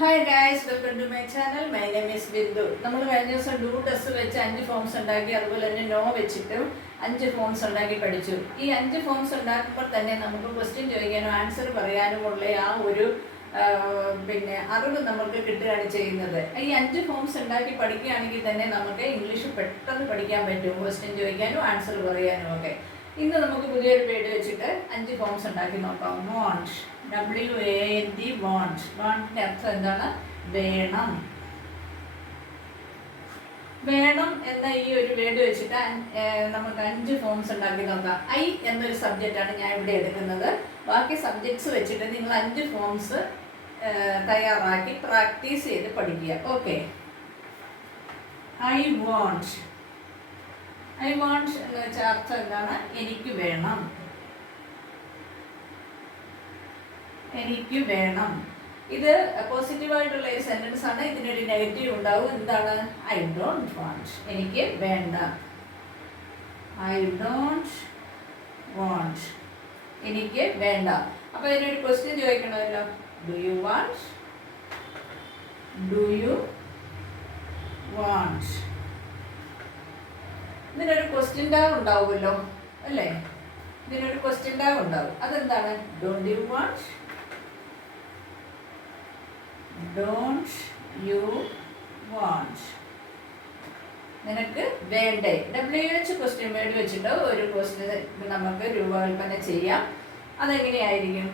Hi guys welcome to my channel my name is Bindu നമ്മൾ കഴിഞ്ഞ ദിവസം do test വെച്ച് അഞ്ച് ഫോംസ് ഉണ്ടാക്കി അതുപോലെ തന്നെ നോ വെച്ചിട്ടും അഞ്ച് ഫോംസ് ഉണ്ടാക്കി പഠിച്ചു. ഈ അഞ്ച് ഫോംസ് ഉണ്ടാക്കുമ്പോൾ തന്നെ നമുക്ക് ക്വസ്റ്റ്യൻ ചോദിക്കാനോ ആൻസർ പറയാനോ ഉള്ള ആ ഒരു പിന്നെ അറിവ് നമുക്ക് കിട്ടുകയാണ് ചെയ്യുന്നത്. ഈ അഞ്ച് ഫോംസ് ഉണ്ടാക്കി പഠിക്കുകയാണെങ്കിൽ തന്നെ നമുക്ക് ഇംഗ്ലീഷ് പെട്ടെന്ന് പഠിക്കാൻ പറ്റും ക്വസ്റ്റ്യൻ ചോദിക്കാനോ ആൻസർ പറയാനോ ഒക്കെ. ഇന്ന് നമുക്ക് പുതിയൊരു പേര് വെച്ചിട്ട് അഞ്ച് ഫോംസ് ഉണ്ടാക്കി നോക്കാം. Want W A D want വോണ്ടിന്റെ അർത്ഥം എന്താണ്? വേണം. വേണം എന്ന ഈ ഒരു വേർഡ് വെച്ചിട്ട് നമുക്ക് അഞ്ച് ഫോംസ് ഉണ്ടാക്കി നോക്കാം. ഐ എന്നൊരു സബ്ജക്റ്റാണ് ഞാൻ ഇവിടെ എടുക്കുന്നത്. ബാക്കി സബ്ജക്ട്സ് വെച്ചിട്ട് നിങ്ങൾ അഞ്ച് ഫോംസ് തയ്യാറാക്കി പ്രാക്ടീസ് ചെയ്ത് പഠിക്കുക. Okay I want I want എന്ന് വെച്ചാൽ അർത്ഥം എന്താണ്? എനിക്ക് വേണം. എനിക്ക് വേണം. ഇത് പോസിറ്റീവായിട്ടുള്ള ഒരു സെന്റൻസ് ആണ്. ഇതിനൊരു നെഗറ്റീവ് ഉണ്ടാവും. എന്താണ്? I don't want. എനിക്ക് വേണ്ട. I don't want. എനിക്ക് വേണ്ട. അപ്പൊ ഇതിനൊരു question ചോദിക്കണമല്ലോ. Do you want do you want ഇതിനൊരു ക്വസ്റ്റ്യൻ ടാഗ് ഉണ്ടാവുമല്ലോ അല്ലേ? ഇതിനൊരു ക്വസ്റ്റ്യൻ ടാഗ് ഉണ്ടാവും. അതെന്താണ്? Don't you want don't you want നിനക്ക് വേണ്ടേ. ഡബ്ല്യു എച്ച് ക്വസ്റ്റ്യൻ വേർഡ് വെച്ചിട്ട് ഒരു ക്വസ്റ്റ്യൻ നമുക്ക് രൂപകൽപ്പന ചെയ്യാം. അതെങ്ങനെയായിരിക്കും?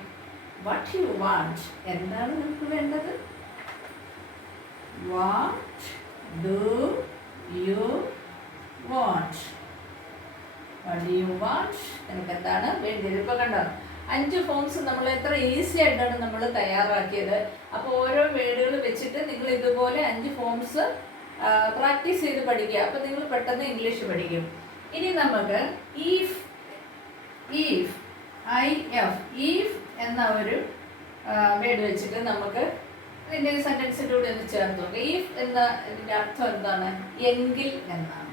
വാട്ട് യു വാണ്ട് എന്താണ് നിനക്ക് വേണ്ടത്? What do you want what you want നിനക്ക് എന്താണ് വേണ്ടത് ഇപ്പൊ കണ്ടോ? അഞ്ച് ഫോംസ് നമ്മൾ എത്ര ഈസി ആയിട്ടാണ് നമ്മൾ തയ്യാറാക്കിയത്. അപ്പോൾ ഓരോ വേർഡുകൾ വെച്ചിട്ട് നിങ്ങൾ ഇതുപോലെ അഞ്ച് ഫോംസ് പ്രാക്ടീസ് ചെയ്ത് പഠിക്കുക. അപ്പോൾ നിങ്ങൾ പെട്ടെന്ന് ഇംഗ്ലീഷ് പഠിക്കും. ഇനി നമുക്ക് if if I F if എന്ന ഒരു വേർഡ് വെച്ചിട്ട് നമുക്ക് ഇതിന്റെ സെന്റൻസിലൂടെ ഒന്ന് ചേർത്ത് നോക്കുക ഈഫ് എന്ന ഇതിന്റെ അർത്ഥം എന്താണ്? എങ്കിൽ എന്നാണ്.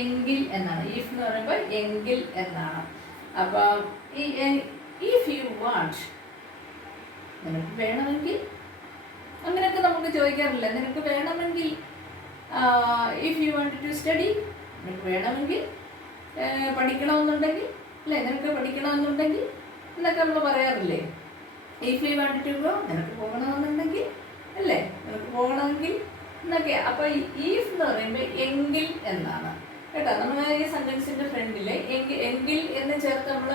എങ്കിൽ എന്നാണ്. ഇഫ് എന്ന് പറയുമ്പോൾ എങ്കിൽ എന്നാണ്. അപ്പോൾ ഈ ഇഫ് യു വാണ്ട് നിനക്ക് വേണമെങ്കിൽ അങ്ങനെയൊക്കെ നമുക്ക് ചോദിക്കാറില്ല. നിനക്ക് വേണമെങ്കിൽ if you want to study നിനക്ക് വേണമെങ്കിൽ പഠിക്കണമെന്നുണ്ടെങ്കിൽ അല്ലേ? നിനക്ക് പഠിക്കണമെന്നുണ്ടെങ്കിൽ എന്നൊക്കെ നമ്മൾ പറയാറില്ലേ? If you want to go നിനക്ക് പോകണമെന്നുണ്ടെങ്കിൽ അല്ലേ? നിനക്ക് പോകണമെങ്കിൽ എന്നൊക്കെ. അപ്പോൾ ഈഫ് എന്ന് പറയുമ്പോൾ എങ്കിൽ എന്നാണ്. കേട്ടോ നമ്മൾ ഈ സെന്റൻസിന്റെ ഫ്രണ്ടിൽ എങ്കിൽ എങ്കിൽ എന്ന് ചേർത്ത് നമ്മൾ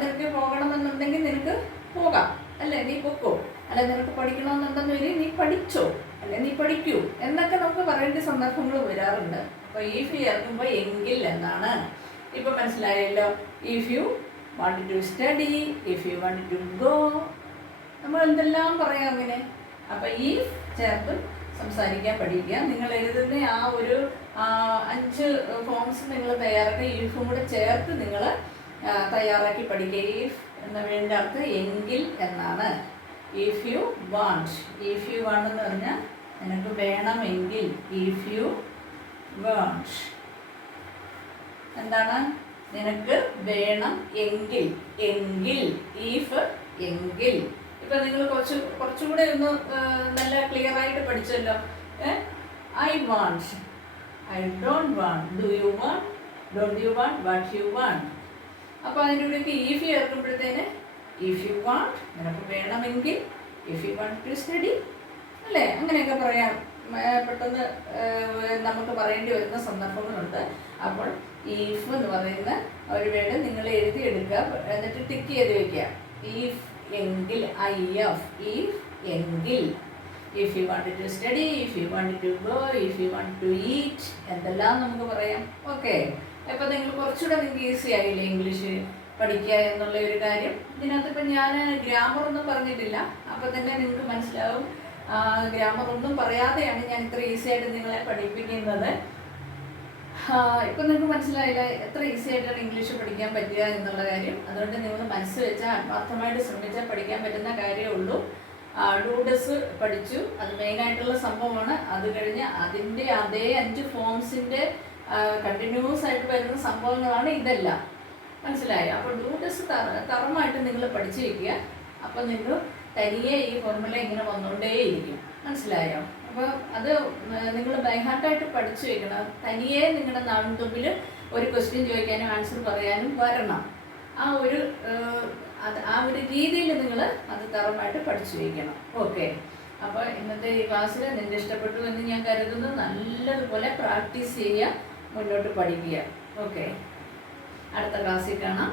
നിനക്ക് പോകണമെന്നുണ്ടെങ്കിൽ നിനക്ക് പോകാം. അല്ലേ നീ പൊക്കോ. അല്ലെ നിനക്ക് പഠിക്കണമെന്നുണ്ടെന്ന് വരി നീ പഠിച്ചോ. അല്ലെ നീ പഠിക്കൂ. എന്നൊക്കെ നമുക്ക് പറയേണ്ട സന്ദർഭങ്ങൾ വരാറുണ്ട്. അപ്പോൾ ഈഫ് ചേർക്കുമ്പോൾ എങ്കിൽ എന്നാണ്? ഇപ്പം മനസ്സിലായല്ലോ. If you want to study if you want to go നമ്മൾ എന്തെല്ലാം പറയാം അങ്ങനെ? അപ്പം ഈ ചേർത്ത് സംസാരിക്കാൻ പഠിക്കുക നിങ്ങൾ എഴുതുന്ന ആ ഒരു അഞ്ച് ഫോംസ് നിങ്ങൾ തയ്യാറാക്കി ഈഫും കൂടെ ചേർത്ത് നിങ്ങൾ തയ്യാറാക്കി പഠിക്കുക. ഈഫ് എന്ന വേണ്ട അർത്ഥം എങ്കിൽ എന്നാണ്. If you want if you want എന്ന് പറഞ്ഞാൽ നിനക്ക് വേണമെങ്കിൽ ഇഫ് യു വാണ്ട് എന്താണ്? നിനക്ക് വേണം എങ്കിൽ എങ്കിൽ ഈഫ് എങ്കിൽ. ഇപ്പൊ നിങ്ങൾ കുറച്ച് കുറച്ചുകൂടെ ഒന്ന് നല്ല ക്ലിയർ ആയിട്ട് പഠിച്ചല്ലോ. I want I don't want do you want don't you want what you want അപ്പോൾ അതിന്റെ ഉള്ളിലേക്ക് ഈഫ് ചേർക്കുമ്പോഴത്തേന് ഇഫ് യു വാണ്ട് നിനക്ക് വേണമെങ്കിൽ if you want to study അല്ലേ? അങ്ങനെയൊക്കെ പറയാം. പെട്ടെന്ന് നമുക്ക് പറയേണ്ടി വരുന്ന സന്ദർഭങ്ങളുണ്ട്. അപ്പോൾ ഈഫ് എന്ന് പറയുന്ന ഒരു വേർഡ് നിങ്ങൾ എഴുതിയെടുക്കുക. എന്നിട്ട് ടിക്ക് ചെയ്ത് വെക്കുക. ഈഫ് എങ്കിൽ ഐ എഫ് ഈഫ് എങ്കിൽ. If you want to study if you want to go if you want to eat എന്തെല്ലാം നമുക്ക് പറയാം. ഓക്കെ അപ്പം നിങ്ങൾ കുറച്ചുകൂടെ നിങ്ങൾക്ക് ഈസി ആയില്ലേ ഇംഗ്ലീഷ് പഠിക്കുക എന്നുള്ള ഒരു കാര്യം. ഇതിനകത്ത് ഇപ്പം ഞാൻ ഗ്രാമർ ഒന്നും പറഞ്ഞിട്ടില്ല. അപ്പം തന്നെ നിങ്ങൾക്ക് മനസ്സിലാവും. ഗ്രാമർ ഒന്നും പറയാതെയാണ് ഞാൻ ഇത്ര ഈസി ആയിട്ട് നിങ്ങളെ പഠിപ്പിക്കുന്നത്. ഇപ്പം നിങ്ങൾക്ക് മനസ്സിലായില്ല? എത്ര ഈസി ആയിട്ടാണ് ഇംഗ്ലീഷ് പഠിക്കാൻ പറ്റുക എന്നുള്ള കാര്യം. അതുകൊണ്ട് നിങ്ങൾ മനസ്സ് വെച്ചാൽ ആത്മാർത്ഥമായിട്ട് ശ്രമിച്ചാൽ പഠിക്കാൻ പറ്റുന്ന കാര്യമേ ഉള്ളൂ. ഡൂഡസ് പഠിച്ചു. അത് മെയിനായിട്ടുള്ള സംഭവമാണ്. അത് കഴിഞ്ഞ് അതിന്റെ അതേ അഞ്ച് ഫോംസിന്റെ കണ്ടിന്യൂസ് ആയിട്ട് വരുന്ന സംഭവങ്ങളാണ് ഇതെല്ലാം. മനസ്സിലായോ? അപ്പോൾ ഡൂഡസ് തറ തറമായിട്ട് നിങ്ങൾ പഠിച്ചിരിക്കുക. അപ്പോൾ നിങ്ങൾ തനിയെ ഈ ഫോർമുല ഇങ്ങനെ വന്നുകൊണ്ടേയിരിക്കും മനസ്സിലായോ? അപ്പോൾ അത് നിങ്ങൾ ബൈഹാർട്ടായിട്ട് പഠിച്ചു വെക്കണം. തനിയെ നിങ്ങളുടെ നാവിൻ തുമ്പിൽ ഒരു ക്വസ്റ്റ്യൻ ചോദിക്കാനും ആൻസർ പറയാനും വരണം. ആ ഒരു അത് ആ ഒരു രീതിയിൽ നിങ്ങൾ അത് തറമായിട്ട് പഠിച്ചു വയ്ക്കണം ഓക്കെ. അപ്പോൾ ഇന്നത്തെ ഈ ക്ലാസ്സിൽ നിന്റെ ഇഷ്ടപ്പെട്ടു എന്ന് ഞാൻ കരുതുന്നു. നല്ലതുപോലെ പ്രാക്ടീസ് ചെയ്യുക മുന്നോട്ട് പഠിക്കുക. ഓക്കെ. അടുത്ത ക്ലാസ്സിൽ കാണാം.